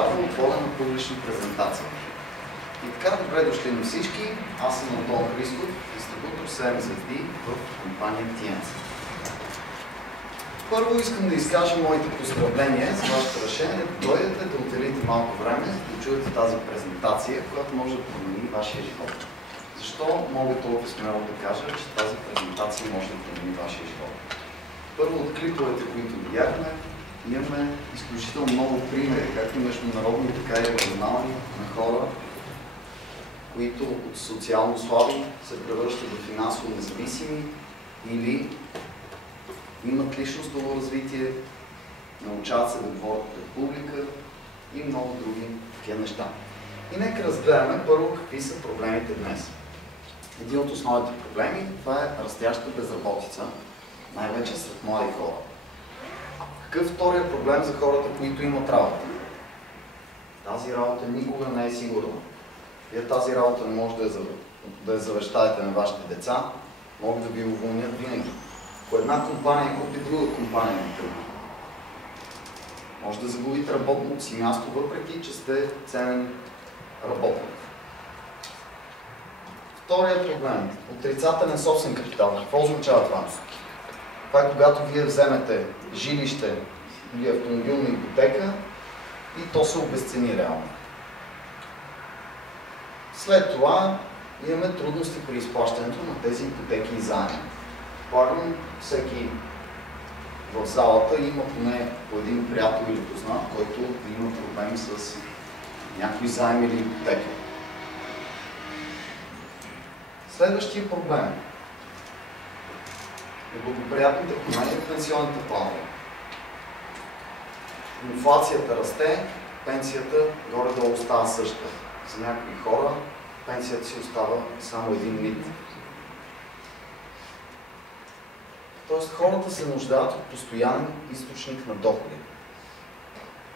отворена публична презентация. И така, добре дошли на всички. Аз съм Антон Христов, дистрибутор 7 звезди в компания TNC. Първо искам да изкажа моите поздравления за вашето решение да дойдете да отделите малко време, за да чуете тази презентация, която може да промени вашия живот. Защо мога толкова смело да кажа, че тази презентация може да промени вашия живот? Първо от клиповете, които видяхме, имаме изключително много примери, както международни, така и регионални, на хора, които от социално слаби се превръщат в финансово независими или имат личностно развитие, научават се да говорят пред публика и много други такива неща. И нека разгледаме първо какви са проблемите днес. Един от основните проблеми, това е растяща безработица, най-вече сред млади хора. Какъв вторият проблем за хората, които имат работа? Тази работа никога не е сигурна. Вие тази работа не може да я завещаете на вашите деца, могат да ви уволнят винаги. Ако една компания купи друга компания, например, може да загубите работното си място, въпреки че сте ценен работник. Вторият проблем – отрицателен собствен капитал. Какво означава това? Това е когато вие вземете жилище или автомобилна ипотека и то се обезцени реално. След това имаме трудности при изплащането на тези ипотеки и заеми. Предполагам, всеки в залата има поне по един приятел или познат, който има проблем с някой заем или ипотека. Следващия проблем е благоприятните промени в пенсионните планове. Инфлацията расте, пенсията горе-долу остава съща. За някои хора пенсията си остава само един мит. Тоест хората се нуждаят от постоянен източник на доходи.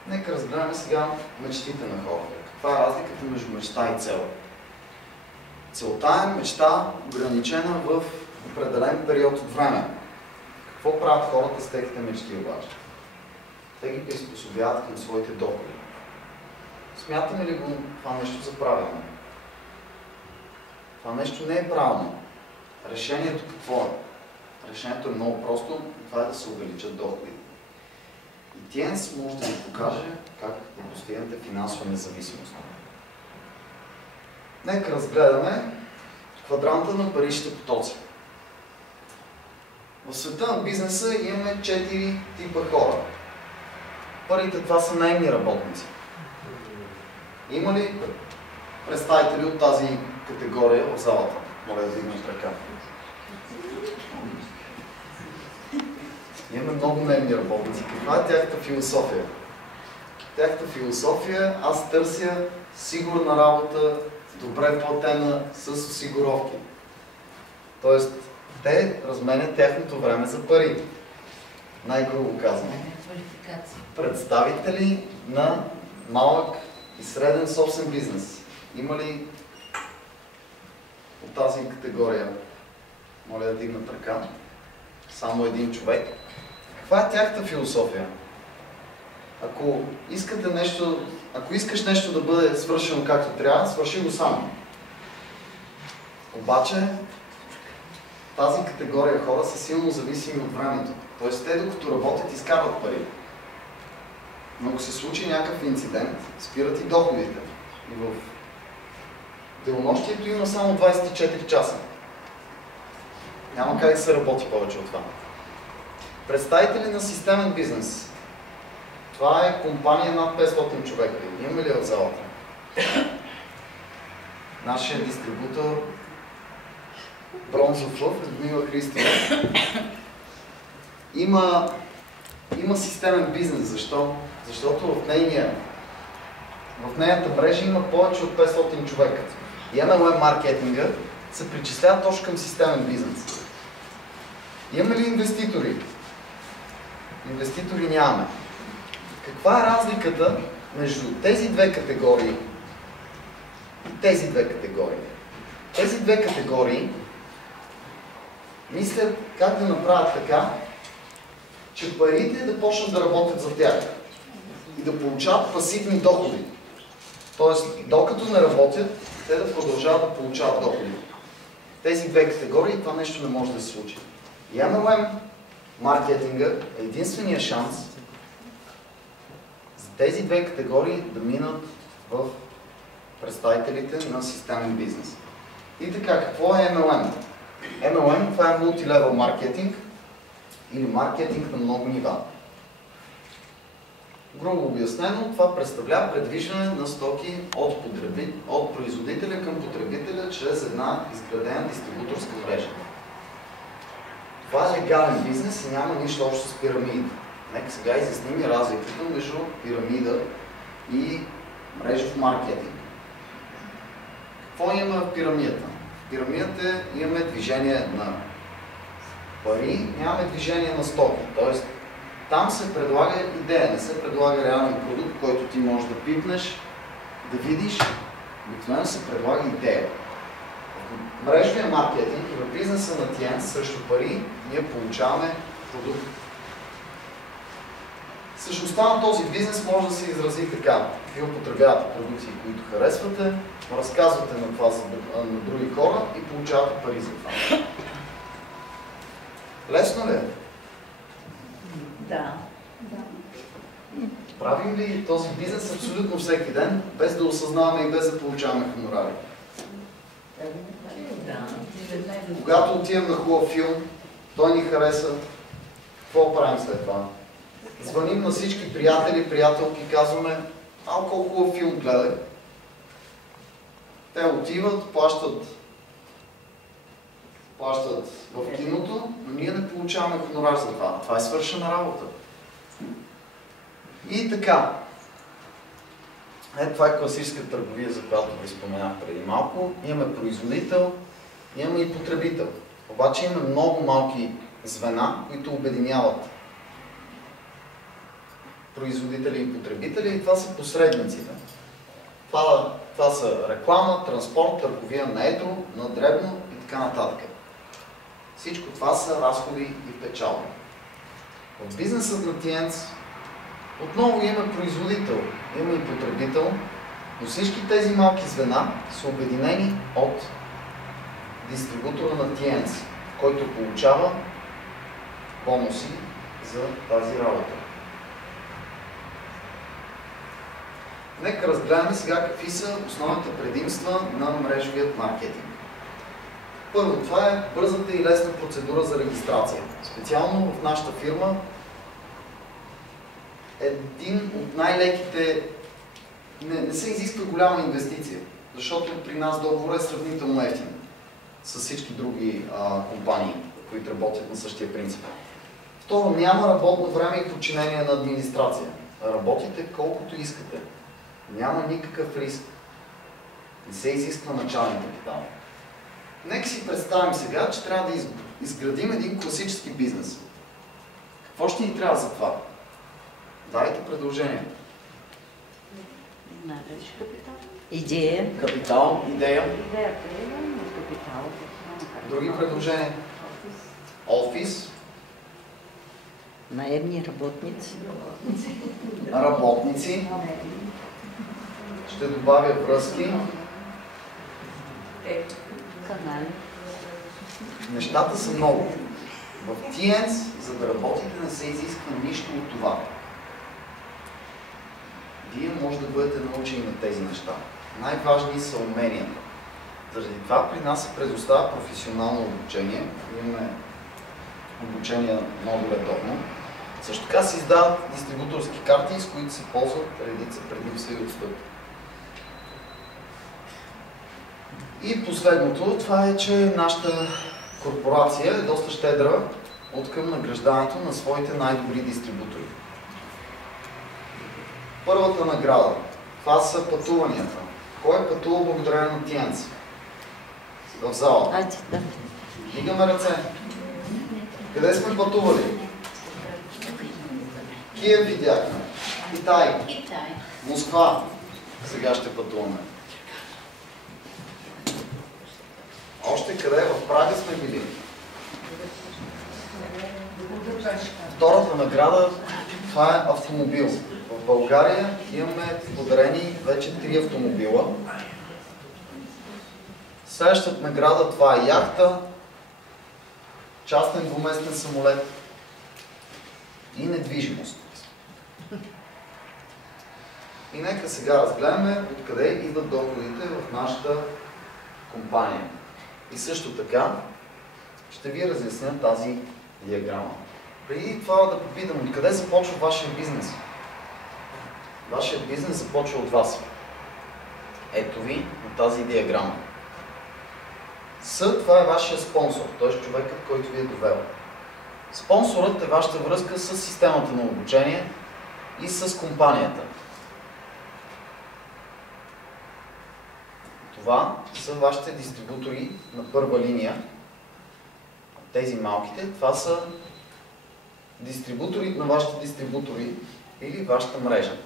Нека разгледаме сега мечтите на хората. Каква е разликата между мечта и цел? Целта е мечта ограничена в определен период от време. Какво правят хората с техните мечти обаче? Те ги приспособяват към своите доходи. Смятаме ли го това нещо за правилно? Това нещо не е правилно. Решението какво е? Решението е много просто, това е да се увеличат доходи. И TNC може да ви покаже как да постигнете финансова независимост. Нека разгледаме квадранта на паричните потоци. В света на бизнеса имаме 4 типа хора. Първите това са наемни работници. Има ли представители от тази категория в залата? Моля да вдигнете ръка. Имаме много наемни работници. Каква е тяхната философия? Тяхната философия, аз търся сигурна работа, добре платена, с осигуровки. Тоест, те разменят тяхното време за пари. Най-грубо казано. Представители на малък и среден собствен бизнес. Има ли от тази категория? Моля да дигнат ръка. Само един човек. Каква е тяхната философия? Ако искаш нещо да бъде свършено както трябва, свърши го сам. Обаче, тази категория хора са силно зависими от времето. Тоест, те докато работят, изкарват пари. Но ако се случи някакъв инцидент, спират и доходите. И в денонощието има само 24 часа. Няма как да се работи повече от това. Представители на системен бизнес. Това е компания над 500 човека. Имаме ли в залата? Нашия дистрибутор Бронзов Лъв, Людмила Христова. Има системен бизнес. Защо? Защото в нейната мрежа има повече от 500 човека. И MLM маркетинга се причислява точно към системен бизнес. Имаме ли инвеститори? Инвеститори нямаме. Каква е разликата между тези две категории и тези две категории? Тези две категории мислят как да направят така, че парите да почнат да работят за тях. и да получават пасивни доходи. Тоест, докато не работят, те да продължават да получават доходи. Тези две категории, това нещо не може да се случи. И MLM маркетинга е единствения шанс за тези две категории да минат в представителите на системен бизнес. И така, какво е MLM? MLM това е multi-level маркетинг или маркетинг на много нива. Грубо обяснено, това представлява предвиждане на стоки от производителя към потребителя чрез една изградена дистрибуторска мрежа. Това е легален бизнес и няма нищо общо с пирамида. Нека сега изясним и разликата между пирамида и мрежов маркетинг. Какво имаме в пирамидата? В пирамидата имаме движение на пари, нямаме движение на стоки. Тоест, там се предлага идея, не се предлага реален продукт, който ти можеш да пипнеш, да видиш. Обикновено се предлага идея. В мрежовия маркетинг и в бизнеса на TN срещу пари ние получаваме продукт. Същността на този бизнес може да се изрази така. Вие употребявате продукции, които харесвате, разказвате на това на други хора и получавате пари за това. Лесно ли е? Да. Правим ли този бизнес абсолютно всеки ден, без да осъзнаваме и без да получаваме хонорари? Да. Когато отидем на хубав филм, той ни хареса, какво правим след това? Звъним на всички приятели, приятелки, казваме, колко хубав филм гледай. Те отиват, плащат в киното, но ние не получаваме хонорар за това. Това е свършена работа. И така. Това е класическа търговия, за която ви споменах преди малко. Имаме производител, имаме и потребител. Обаче имаме много малки звена, които обединяват производители и потребители, и това са посредниците. Това са реклама, транспорт, търговия на едро, на дребно и така нататък. Всичко това са разходи и печалби. В бизнесът на TNC отново имаме производител, имаме и потребител, но всички тези малки звена са обединени от дистрибутора на TNC, който получава бонуси за тази работа. Нека разгледаме сега какви са основните предимства на мрежовият маркетинг. Първо, това е бързата и лесна процедура за регистрация. Специално в нашата фирма един от най-леките, не се изисква голяма инвестиция, защото при нас договор е сравнително ефтин с всички други компании, които работят на същия принцип. Второ, няма работно време и подчинение на администрация. Работите колкото искате. Няма никакъв риск. Не се изисква начален капитал. Нека си представим сега, че трябва да изградим един класически бизнес. Какво ще ни трябва за това? Дайте предложение. Капитал. Идея. Капитал, идея. Идеята е капитал. Други предложения? Офис. Наемни работници. Работници. Ще добавя връзки. Канали. Нещата са много. В TNC, за да работите, не се изисква нищо от това. Вие може да бъдете научени на тези неща. Най-важни са уменията. Заради това при нас се предоставя професионално обучение. Имаме обучение много редовно. Също така се издават дистрибуторски карти, с които се ползват редица предимства и отстъпки. И последното, това е, че нашата корпорация е доста щедра откъм награждането на своите най-добри дистрибутори. Първата награда, това са пътуванията. Кой е пътувал благодарение на TNC? В залата. Айде, да. Дигаме ръце. Къде сме пътували? Киев видяхме. Китай. Москва. Сега ще пътуваме. Още къде? В Прага сме били. Втората награда, това е автомобил. В В България имаме подарени вече 3 автомобила. Следващата награда, това е яхта, частен двуместен самолет и недвижимост. И нека сега разгледаме откъде идват доходите в нашата компания. И също така ще ви разясня тази диаграма. Преди това да попитам, откъде започва вашия бизнес? Вашият бизнес започва от вас. Ето ви на тази диаграма. Това е вашия спонсор, т.е. човекът, който ви е довел. Спонсорът е вашата връзка с системата на обучение и с компанията. Това са вашите дистрибутори на първа линия. Тези малките, това са дистрибутори на вашите дистрибутори или вашата мрежа.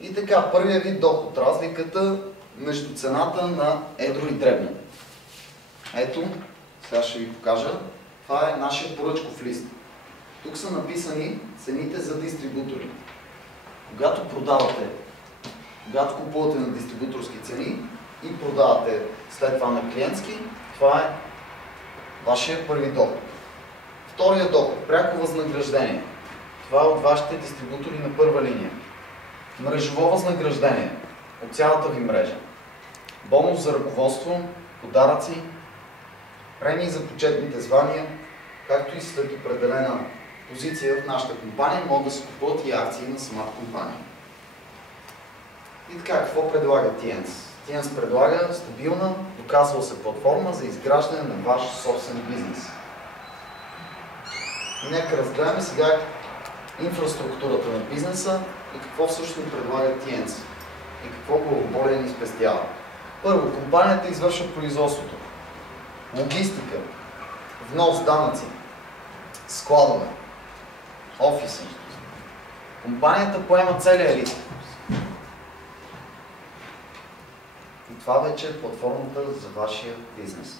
И така, първият вид доход, разликата между цената на едро и дребно. Ето, сега ще ви покажа. Това е нашия поръчков лист. Тук са написани цените за дистрибутори. Когато продавате, когато купувате на дистрибуторски цени и продавате след това на клиентски, това е вашия първи доход. Втория доход, пряко възнаграждение. Това е от вашите дистрибутори на първа линия. Мрежово възнаграждение от цялата ви мрежа. Бонус за ръководство, подаръци, премии за почетните звания, както и след определена позиция в нашата компания, могат да се купуват и акции на самата компания. И така, какво предлага TNS? TNS предлага стабилна, доказва се платформа за изграждане на ваш собствен бизнес. Нека разгледаме сега инфраструктурата на бизнеса и какво всъщност предлага TNS и какво главоболие ни спестява. Първо, компанията извършва производството, логистика, внос, данъци, складове, офиси. Компанията поема целия риск. И това вече е платформата за вашия бизнес.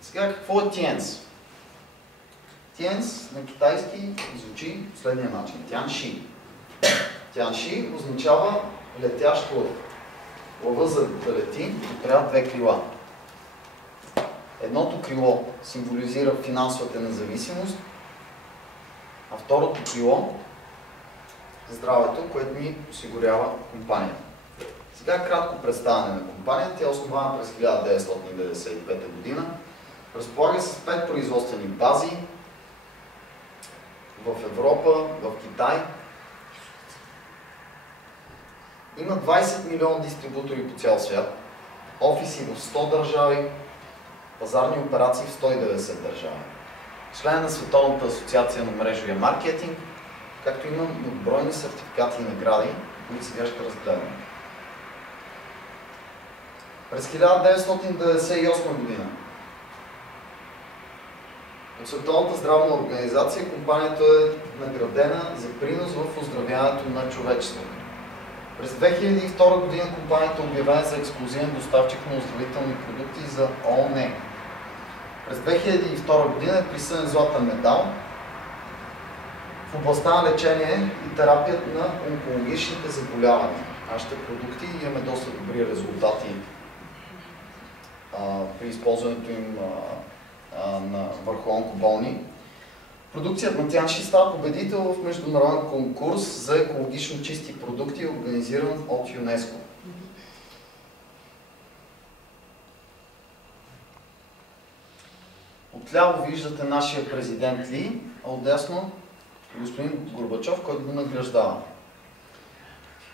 Сега какво е TNS? TNS на китайски звучи последния начин. Тянши. Тянши означава летящ лъв. Лъва, за да лети, трябва 2 крила. Едното крило символизира финансовата независимост, а второто крило – здравето, което ни осигурява компанията. Сега кратко представяне на компанията. Тя е основана през 1995 година. Разполага с 5 производствени бази в Европа, в Китай. Има 20 милиона дистрибутори по цял свят, офиси в 100 държави, пазарни операции в 190 държави. Член на Световната асоциация на мрежовия маркетинг, както има многобройни сертификати и награди, които сега ще разгледаме. През 1998 година от Световната здравна организация компанията е наградена за принос в оздравяването на човечеството. През 2002 година компанията е обявена за ексклузивен доставчик на оздравителни продукти за ООН. През 2002 година е присъден златен медал в областта на лечение и терапия на онкологичните заболявания. Нашите продукти имаме доста добри резултати при използването им върху онкоболни. Продукцията на Тянши става победител в международен конкурс за екологично чисти продукти, организиран от ЮНЕСКО. Отляво виждате нашия президент Ли, а отдясно господин Горбачов, който го награждава.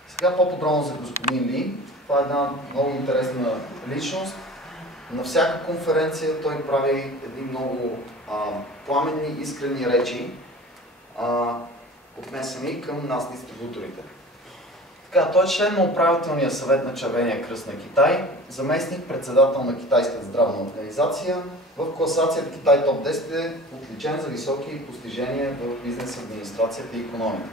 Сега по-подробно за господин Ли. Това е една много интересна личност. На всяка конференция той прави едни много пламенни, искрени речи, отнесени към нас, дистрибуторите. Така, той е член на управителния съвет на Червения кръст на Китай, заместник председател на Китайската здравна организация. В класацията Китай Топ 10 е отличен за високи постижения в бизнес администрацията и икономика.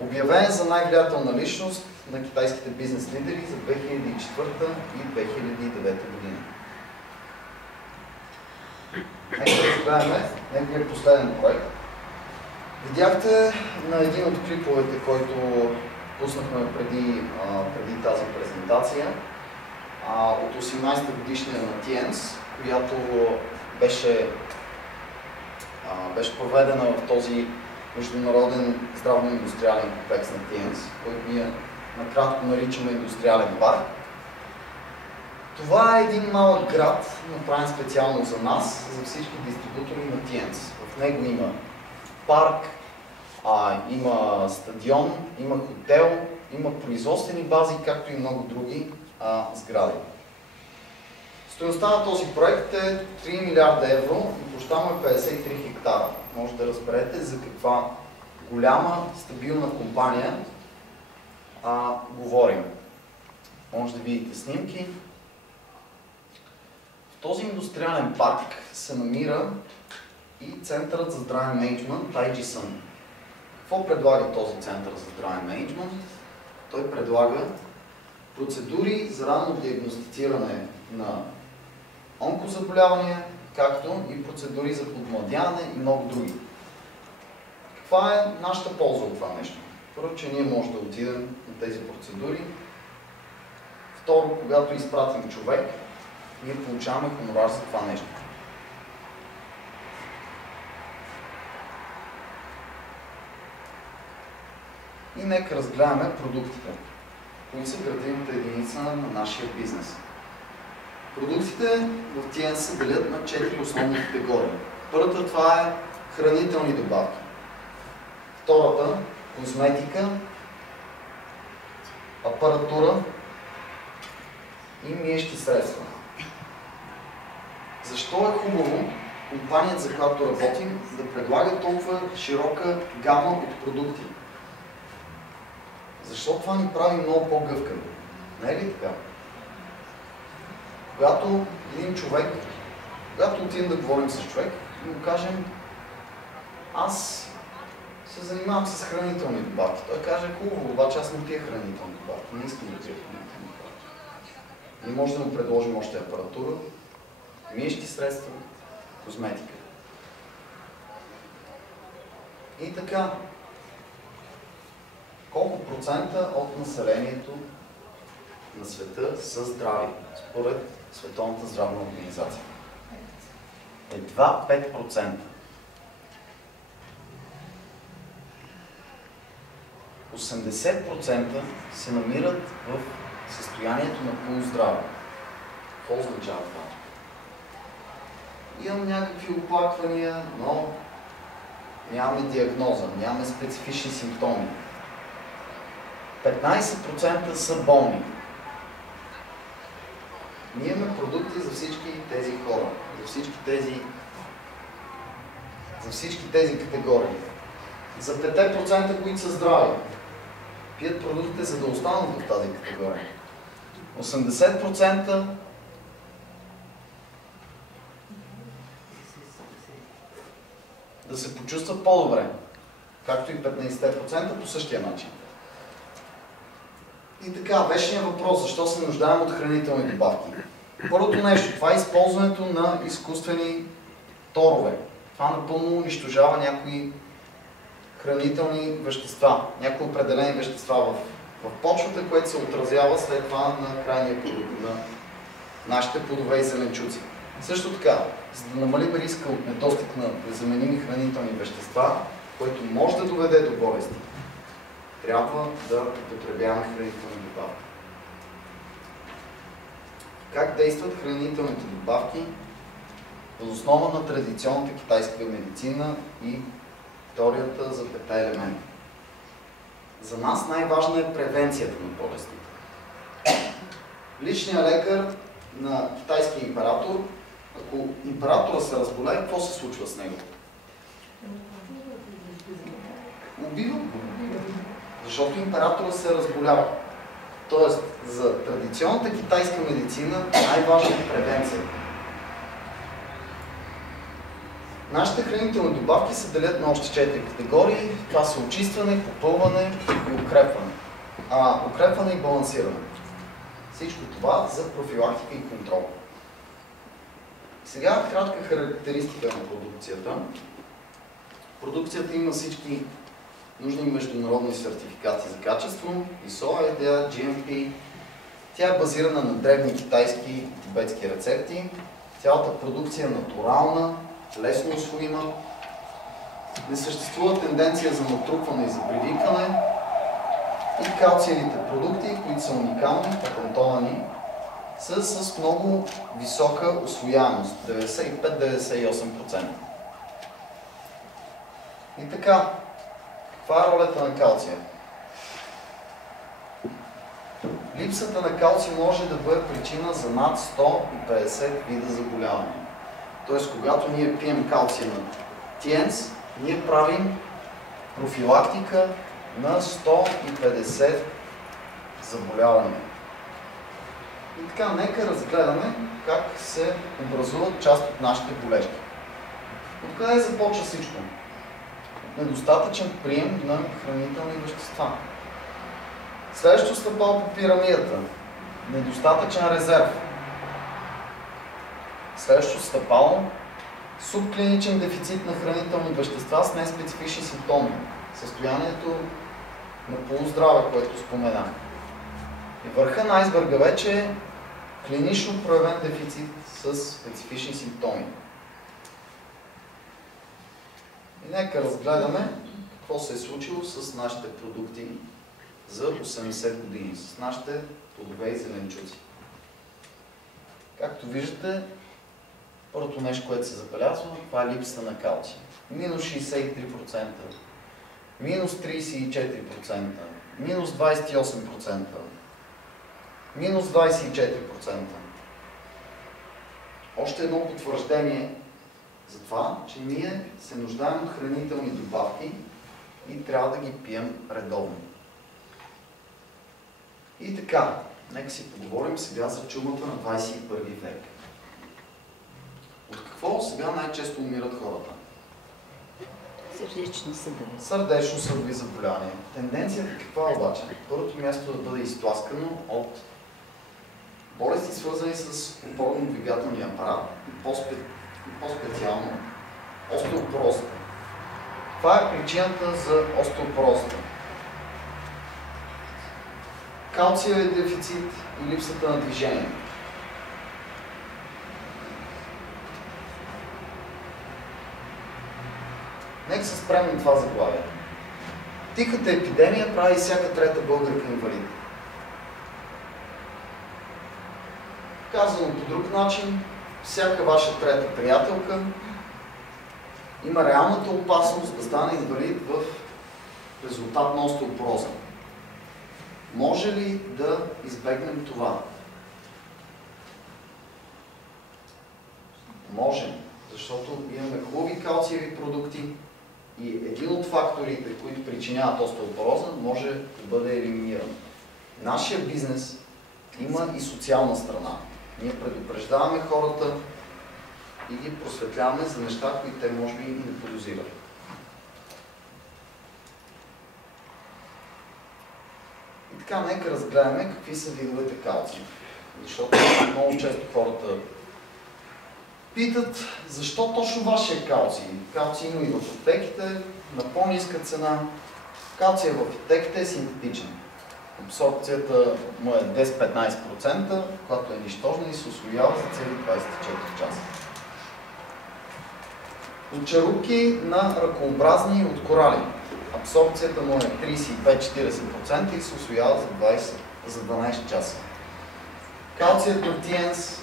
Обявен е за най-влиятелна личност на китайските бизнес лидери за 2004 и 2009 година. Нека да разгледаме неговия последен проект. Видяхте на един от клиповете, който пуснахме преди тази презентация, от 18-та годишния на Тиенс, която беше проведена в този международен здравно-индустриален комплекс на Тиенс, който ние накратко наричаме индустриален парк. Това е един малък град, направен специално за нас, за всички дистрибутори на Тиенс. В него има парк, има стадион, има хотел, има производствени бази, както и много други сгради. Стойността на този проект е 3 милиарда евро и площта му е 53 хектара. Може да разберете за каква голяма, стабилна компания говорим. Може да видите снимки. В този индустриален парк се намира и Центърът за здравен мениджмънт IGSUN. Какво предлага този Център за здравен мениджмънт? Той предлага процедури за ранно диагностициране на онкозаболявания, както и процедури за подмладяване и много други. Каква е нашата полза от това нещо? Първо, че ние можем да отидем на тези процедури. Второ, когато изпратим човек, ние получаваме хонорар за това нещо. И нека разгледаме продуктите, които са градивната единица на нашия бизнес. Продуктите в Тиенс се делят на 4 основни категории. Първата това е хранителни добавки. Втората – козметика, апаратура и миещи средства. Защо е хубаво компанията, за която работим, да предлага толкова широка гама от продукти? Защо това ни прави много по-гъвкави? Не е ли така? Когато един човек, когато отидем да говорим с човек и му кажем: аз се занимавам с хранителни добавки. Той каже: хубаво, обаче аз не тия хранителни добавки, не искам да тия хранителни добавки. Не може да му предложим още апаратура, миещи средства, козметика. И така, колко процента от населението на света са здрави, според Световната здравна организация? Едва 5%. – 80% се намират в състоянието на полуздраве. Какво означава това? Имам някакви оплаквания, но нямаме диагноза, нямаме специфични симптоми. 15% са болни. Ние имаме продукти за всички тези хора, за всички тези категории. За 5%, които са здрави, пият продуктите, за да останат в тази категория. 80% да се почувстват по-добре, както и 15% по същия начин. И така, вечният въпрос: защо се нуждаем от хранителни добавки? Първото нещо, това е използването на изкуствени торове. Това напълно унищожава някои хранителни вещества, някои определени вещества в почвата, което се отразява след това на крайния продукт, на нашите плодове и зеленчуци. Също така, за да намалим риска от недостиг на незаменими хранителни вещества, който може да доведе до болести, трябва да употребяваме хранителни добавки. Как действат хранителните добавки? Въз основа на традиционната китайска медицина и теорията за 5 елемента. За нас най-важна е превенцията на болестите. Личният лекар на китайския император, ако императора се разболее, какво се случва с него? Убива го. Защото императора се разболява. Тоест, за традиционната китайска медицина най-важна е превенцията. Нашите хранителни добавки се делят на още 4 категории. Това са очистване, попълване и укрепване. Укрепване и балансиране. Всичко това за профилактика и контрол. Сега кратка характеристика на продукцията. Продукцията има всички нужни международни сертификати за качество, ISO, IDA, GMP. Тя е базирана на древни китайски и тибетски рецепти. Цялата продукция е натурална, лесно усвоима. Не съществува тенденция за натрупване и за привикване. И калциевите продукти, които са уникални, патентовани, са с много висока усвояемост, 95-98%. И така, каква е ролята на калция? Липсата на калций може да бъде причина за над 150 вида заболявания. Тоест, когато ние пием калций на Тиенс, ние правим профилактика на 150 заболявания. И така, нека разгледаме как се образуват част от нашите болежки. Откъде започва всичко? Недостатъчен прием на хранителни вещества. Следващото стъпало по пирамидата. Недостатъчен резерв. Следващото стъпало. Субклиничен дефицит на хранителни вещества с неспецифични симптоми. Състоянието на полуздраве, което споменах. И върха на айсберга вече е клинично проявен дефицит с специфични симптоми. И нека разгледаме какво се е случило с нашите продукти за 80 години, с нашите плодове и зеленчуци. Както виждате, първото нещо, което се забелязва, това е липсата на калций. Минус 63%, минус 34%, минус 28%, минус 24%. Още едно потвърждение за това, че ние се нуждаем от хранителни добавки и трябва да ги пием редовно. И така, нека си поговорим сега за чумата на 21 век. От какво сега най-често умират хората? Сърдечно-съдови. Сърдечно-съдови заболявания. Тенденцията каква е обаче? Първото място да бъде изтласкано от болести, свързани с опорно-двигателния апарат и по-специално остеопорозата. Това е причината за остеопорозата. Калциевия дефицит и липсата на движение. Нека се спрем на това заглавие. Тихата епидемия прави всяка трета българка инвалид. Казано по друг начин, всяка ваша трета приятелка има реалната опасност да стане инвалид в резултат на остеопороза. Може ли да избегнем това? Можем, защото имаме хубави калциеви продукти и един от факторите, които причиняват остеопороза, може да бъде елиминиран. Нашия бизнес има и социална страна. Ние предупреждаваме хората и ги просветляваме за неща, които те може би и не подозират. И така, нека разгледаме какви са видовете калций. Защото много често хората питат, защо точно вашия калций? Калций има и в аптеките, на по-ниска цена. Калций в аптеките е синтетичен. Абсорбцията му е 10-15%, която е нищожна и се усвоява за цели 24 часа. От черупки на ръкообразни от корали. Абсорбцията му е 35-40% и се усвоява за 12 часа. Калцият на Тиенс,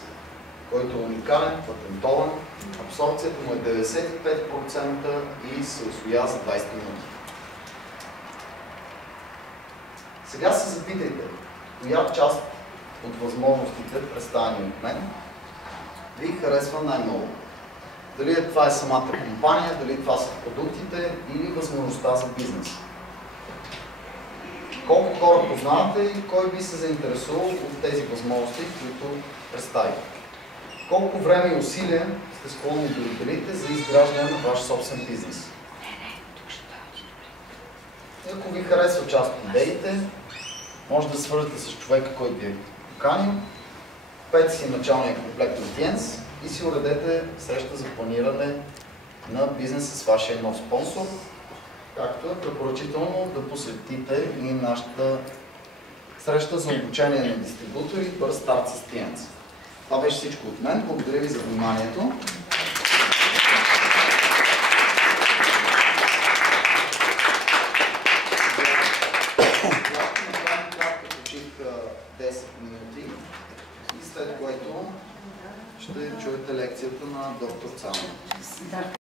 който е уникален, патентован, абсорбцията му е 95% и се усвоява за 20 минути. Сега се запитайте, коя част от възможностите, представени от мен, ви харесва най-много. Дали това е самата компания, дали това са продуктите или възможността за бизнес. Колко хора познавате и кой би се заинтересувал от тези възможности, които представих? Колко време и усилия сте склонни да отделите за изграждане на ваш собствен бизнес? И ако ви харесва част от идеите, може да свържете с човека, който ви е поканил, купете си началния комплект от Тиенс и си уредете среща за планиране на бизнеса с вашия нов спонсор, както е препоръчително да посетите и нашата среща за обучение на дистрибутори Бърз старт с TNC. Това беше всичко от мен. Благодаря ви за вниманието. Почих 10 минути и след което ще чуете лекцията на доктор Цанов.